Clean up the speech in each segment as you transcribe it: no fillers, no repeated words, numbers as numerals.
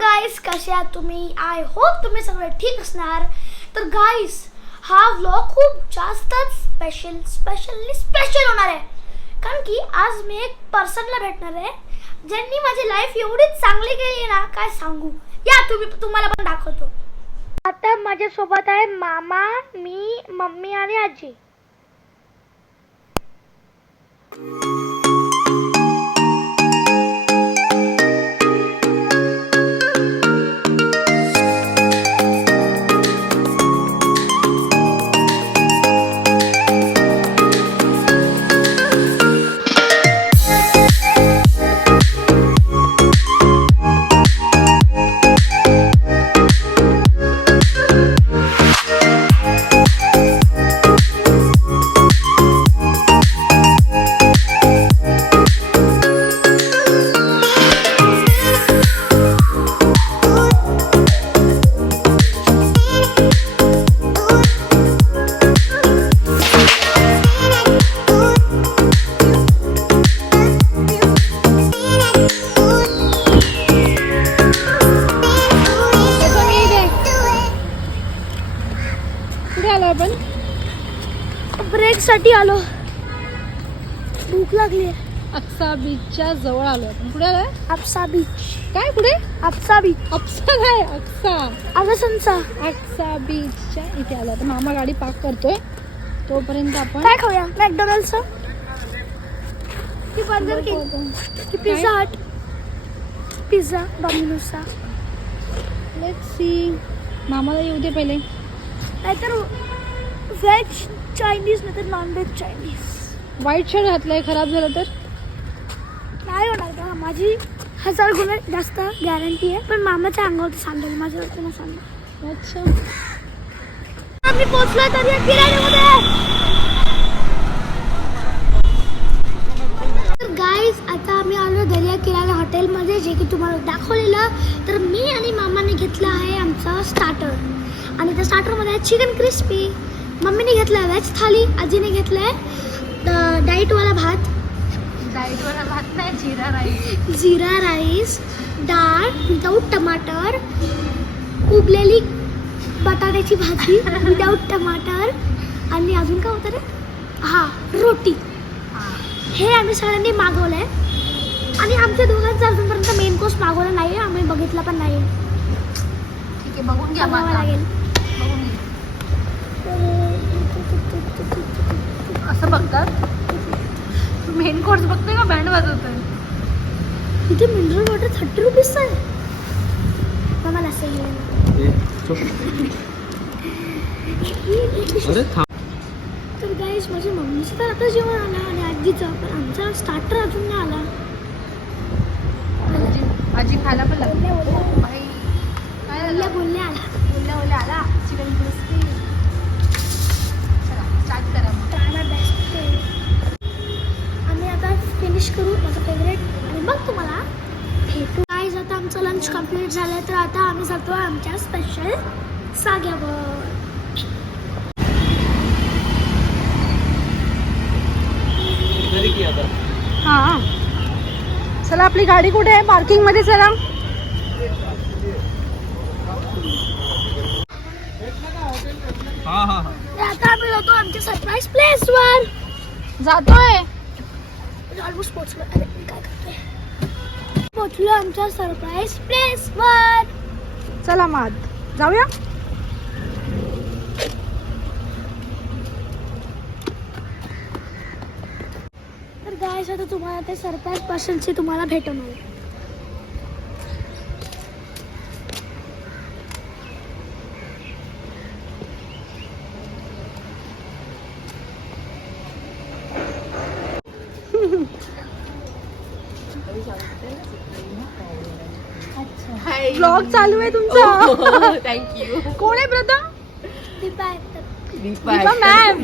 Guys, कसे आहात तुम्ही? आय होप तुम्ही सगळे ठीक असणार. तर गाईज, हा व्लॉग खूप जास्तच स्पेशल होणार आहे. कारण की आज मी एक पर्सनला भेटणार आहे ज्यांनी माझी लाईफ एवढी चांगली केली ना, काय सांगू. या तुम्हाला पण दाखवतो. आता माझ्यासोबत आहे मामा, मी, मम्मी आणि आजी. ब्रेक साठी आलो, भूक लागली आहे. अक्सा बीचच्या जवळ आलो आपण. कुठे आलोय? आपसा बीच. काय पुढे? आपसा बीच. अक्सा काय? अक्सा अगसनचा. अक्सा बीचच्या इथे आलो. आता मामा गाडी पार्क करतोय, तोपर्यंत आपण काय खाऊया? मॅकडॉनल्डचा की बर्गर किंग की पिझ्झा हट? पिझ्झा डॉमिनोजचा. Let's see. मामाला येऊ दे पहिले. नाहीतर व्हेज चायनीज, नाहीतर non veg Chinese. White shirt घातलाय, खराब झालं तर नाही होणार का? माझी 1000 गुण जास्त गॅरंटी आहे. पण मामाच्या अंगावरती सांगेल, माझ्यावरती ना सांगा. अच्छा. आम्ही पोहोचलो तरी किराण्यामध्ये. तर गाईज, आता आम्ही आलो दर्या किराणा हॉटेलमध्ये, जे की तुम्हाला दाखवलेलं. तर मी आणि मामाने घेतलं आहे आमचा स्टार्टर, आणि त्या स्टार्टरमध्ये आहे चिकन क्रिस्पी. मम्मीने घेतलं आहे व्हेज थाली, आजीने घेतलं आहे डाईटवाला भात. डाईटवाला भात नाही, जिरा राईस. जिरा राईस, डाळ विदाऊट टमाटर, उबलेली बटाट्याची भाजी विदाऊट टमाटर, आणि अजून काय होतं रे? हां, रोटी. हे आम्ही सगळ्यांनी मागवलं आहे. आणि आमच्या दोघांचा अजूनपर्यंत मेन कोर्स मागवला नाही आहे, आम्ही बघितला पण नाही. ठीक आहे, बघून घ्या. बघावं लागेल. बघून घ्या. असं बघतात? मेन कोर्स बघतोय का बँड वाजवतोय? इथे मिनरल वॉटर 30 रुपीजचं आहे. मला असं तर गाईज, माझ्या मम्मीचं तर आता जेवण आला आणि आजीचं, पण आमचा स्टार्टर अजून नाही आला. आजी खायला पण लागली. बोलले आला चिकन क्रिस्पी. स्टार्ट करा. आम्ही आता फिनिश करू माझं फेवरेट, आणि मग तुम्हाला भेटू. गाईज, आता आमचं लंच कम्प्लीट झालं, तर आता आम्ही जातो आमच्या स्पेशल साग्यावर. हा, चला. आपली गाडी कुठे आहे? पार्किंग मध्ये. चला. आता आम्ही जातो आमच्या सरप्राईज प्लेस वर. जातोय. ऑलमोस्ट पोहोचलो. अरे मी काय करतोय? पोहोचलो आमच्या सरप्राईज प्लेस वर. चला मग जाऊया. तर गाईज, आता तुम्हाला ते सरप्राईज पर्सनची तुम्हाला भेटवणार. ब्लॉग चालू आहे तुमचा. थँक्यू. कोण आहे प्रथम? दीपा मॅम.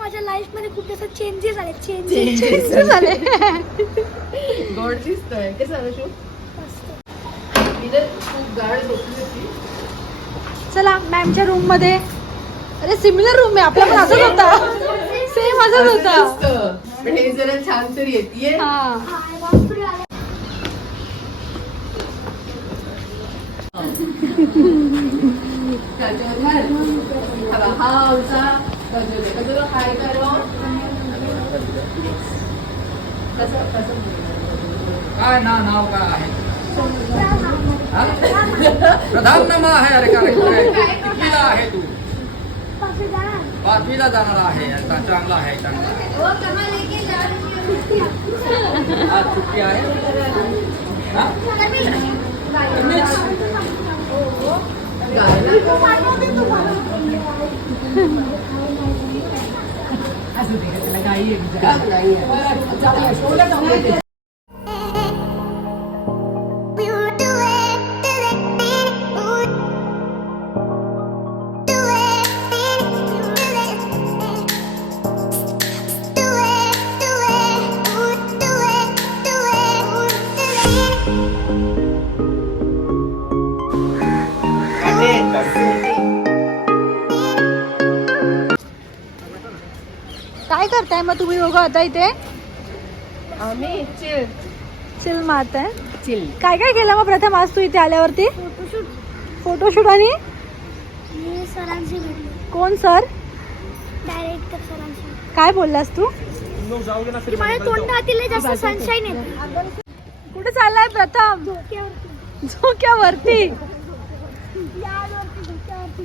माझ्या लाईफ मध्ये खूप जास्त चेंजेस झाले. झाले. गॉड दिसतोय. कसं आलं शो? इधर खूप गाड झोपली होती. चला मॅमच्या रूम मध्ये. अरे सिमिलर रूम आहे आपला, पण असंच होता. सेम असंच होता. पण हे जरा छान तरी येते. हा. त्याच्यावर हा आमचा गजल आहे. गजल काय करो कसं काय नाव काय आहे हा? प्रधान नाम आहे. अरे काय कितवीला आहे तू? 5वीला जाणार आहे. चांगला आहे चांगला आहे. आज सुट्टी आहे हा? काय करताय मग तुम्ही दोघं आता इथे? आम्ही चिल चिल मारताय. चिल काय काय केलं मग प्रथम आज तू इथे आल्यावरती? फोटोशूट आणि मी सरांशी भेटलो, कोण सर? डायरेक्टर सरांशी. काय बोललास तू? की माझ्या तोंडातील जास्त सनशाईन येते. कुठे चाललाय प्रथम? डोक्यावरती, झोक्यावरती. यादवरती, डोक्यावरती.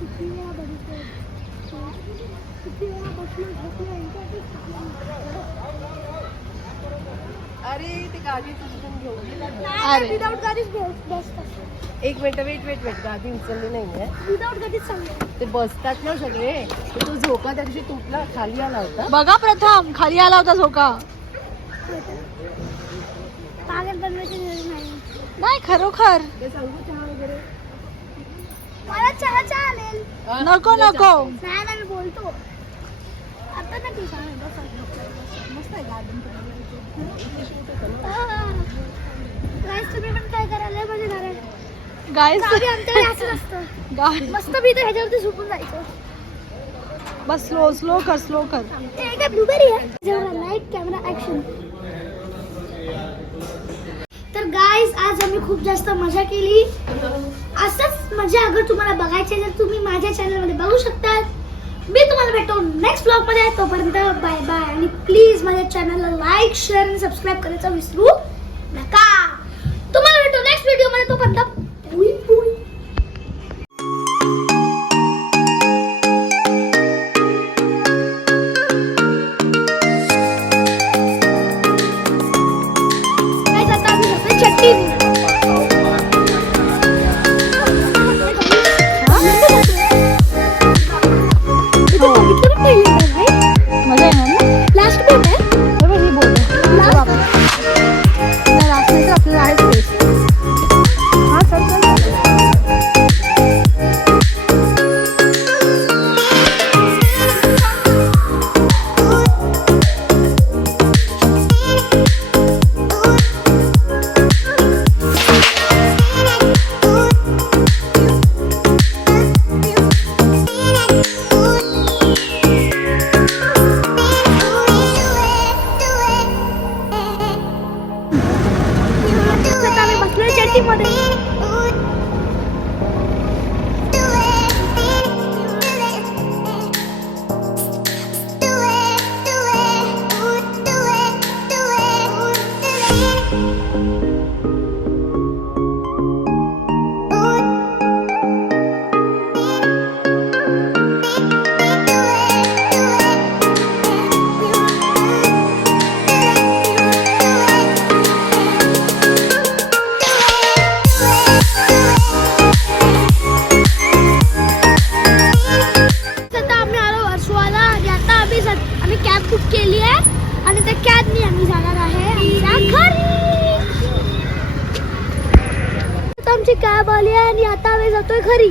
किती वेळा बघितलं, किती वेळा बसलो, झोपलो, यांच्यावरती अरे ते गाडी उचलून घेऊन अरे. विदाउट गाडीच बेस्ट असते. एक मिनिट वेट गाडी उचलली नाहीये. विदाउट गाडीच चांगलं. ते बसतात ना सगळे. तो झोका त्या दिवशी तुटला खाली आला होता. बघा प्रथम खाली आला होता झोका. पागल बनवायची गरज नाही. नाही खरोखर. ते सांगू चहा वगैरे मला चहा चालेल. नको नको. नाही नाही, मी बोलतो आता ना. ती सांग मस्त आहे गार्डन. तुम्ही पण काय करायला म्हणजे घरात गाईस आमच्याकडे असं असतं. मस्त मी तर ह्याच्यावरती झोपून जायचं. बस स्लो कर स्लो कर. हे काय ब्लूबेरी आहे. जेव्हा लाईट कॅमेरा ऍक्शन. तर गाईज आज आम्ही खूप जास्त मजा केली. असंच मजा अगर तुम्हाला बघायची तर तुम्ही माझ्या चॅनलमध्ये बघू शकता. मी तुम्हाला भेटतो नेक्स्ट ब्लॉग मध्ये. तोपर्यंत बाय बाय. आणि प्लीज माझ्या चॅनलला लाईक शेअर आणि सबस्क्राईब करायचं विसरू नका. तुम्हाला भेटतो नेक्स्ट व्हिडिओ मध्ये. तोपर्यंत पुई पुई. काय जाता आम्ही घरचं चटणी. मजा येणार ना. लास्ट बोट आहे. बरोबर ही बोल. लास्ट नाही तर आपल्याला आहे स्पेस. हा चल चल. आता आम्ही बसलोय चटणीमध्ये. आम्ही कॅब बुक केली आहे आणि त्या कॅबनी आम्ही जाणार आहे आमच्या घरी. आमची कॅब आली आहे आणि आता आम्ही जातोय घरी.